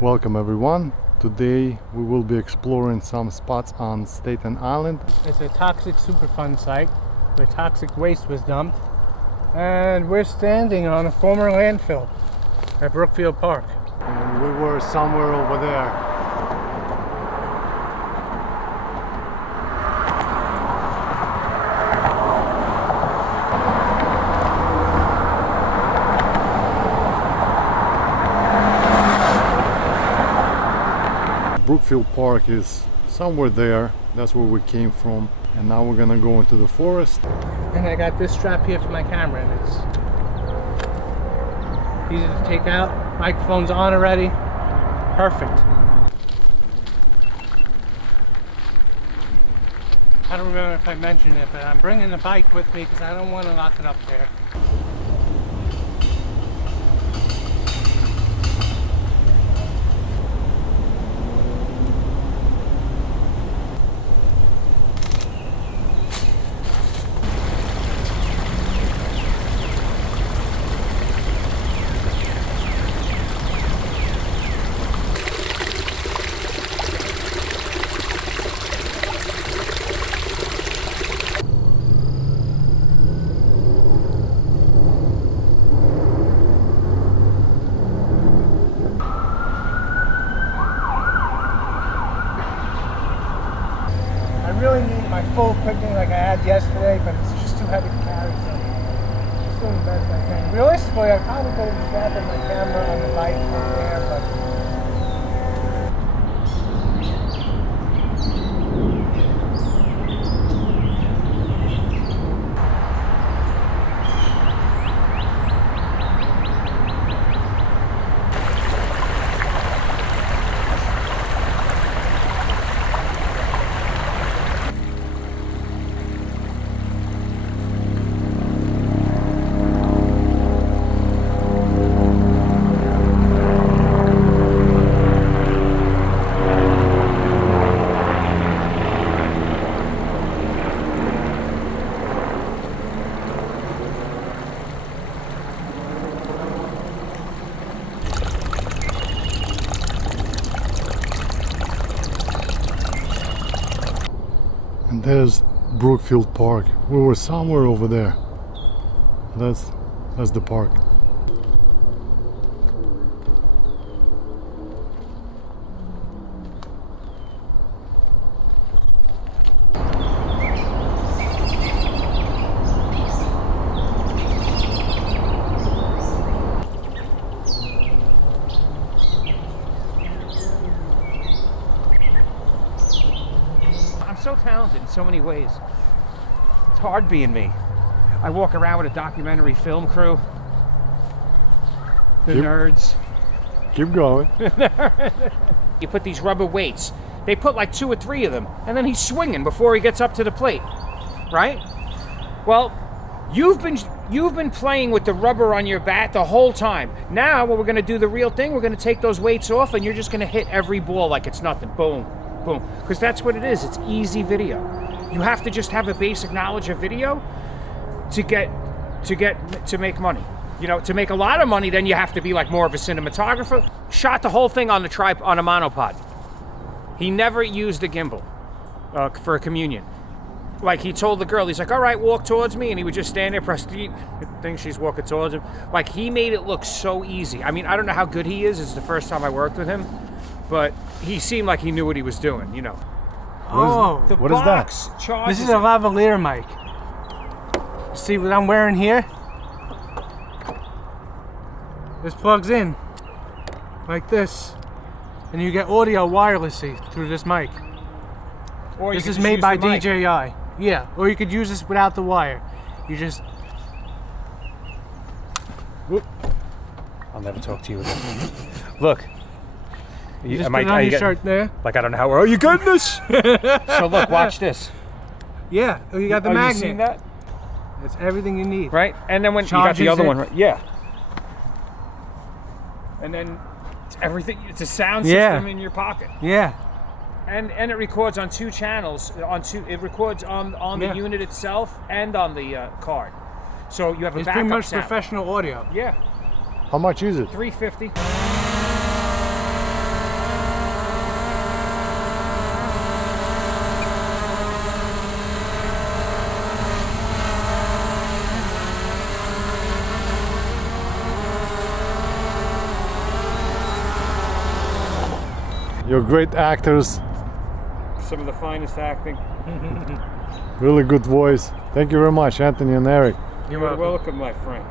Welcome everyone. Today we will be exploring some spots on Staten Island. It's a toxic Superfund site where toxic waste was dumped, and we're standing on a former landfill at Brookfield Park. And we were somewhere over there. Brookfield Park is somewhere there. That's where we came from, and now we're gonna go into the forest. And I got this strap here for my camera, and it's easy to take out. Microphone's on already. Perfect. I don't remember if I mentioned it, but I'm bringing the bike with me because I don't want to lock it up there. I really need my full equipment like I had yesterday, but it's just too heavy to carry, so I'm just doing the best I can. Realistically, I probably could have just wrapped my camera on the bike from there, but And there's Brookfield Park. We were somewhere over there. That's the park. So talented in so many ways. It's hard being me. I walk around with a documentary film crew. The nerds. Keep going. You put these rubber weights. They put like 2 or 3 of them, and then he's swinging before he gets up to the plate, right? Well, you've been playing with the rubber on your bat the whole time. Now, what we're going to do the real thing. We're going to take those weights off, and you're just going to hit every ball like it's nothing. Boom. Boom, because that's what it is. It's easy video. You have to just have a basic knowledge of video to make money. You know, to make a lot of money, then you have to be like more of a cinematographer. Shot the whole thing on on a monopod. He never used a gimbal for a communion. Like he told the girl, he's like, "All right, walk towards me," and he would just stand there, press the thing. She's walking towards him. Like he made it look so easy. I mean, I don't know how good he is. It's the first time I worked with him. But he seemed like he knew what he was doing, you know. What is that? This is a lavalier mic. See what I'm wearing here? This plugs in like this, and you get audio wirelessly through this mic. Or this is made by DJI. Yeah, or you could use this without the wire. You just... Whoop. I'll never talk to you again. Look. You just put it on your shirt there. Like, I don't know how. Oh, you getting this? So look, watch this. Yeah, you got the magnet. You seen that? It's everything you need. Right, and then when you got the other one, right? Yeah. And then it's everything. It's a sound system in your pocket. Yeah. And it records on 2 channels. It records on the unit itself and on the card. So you have a backup sound. It's pretty much professional audio. Yeah. How much is it? $350. You're great actors. Some of the finest acting. Really good voice. Thank you very much, Anthony and Eric. You're welcome, my friend.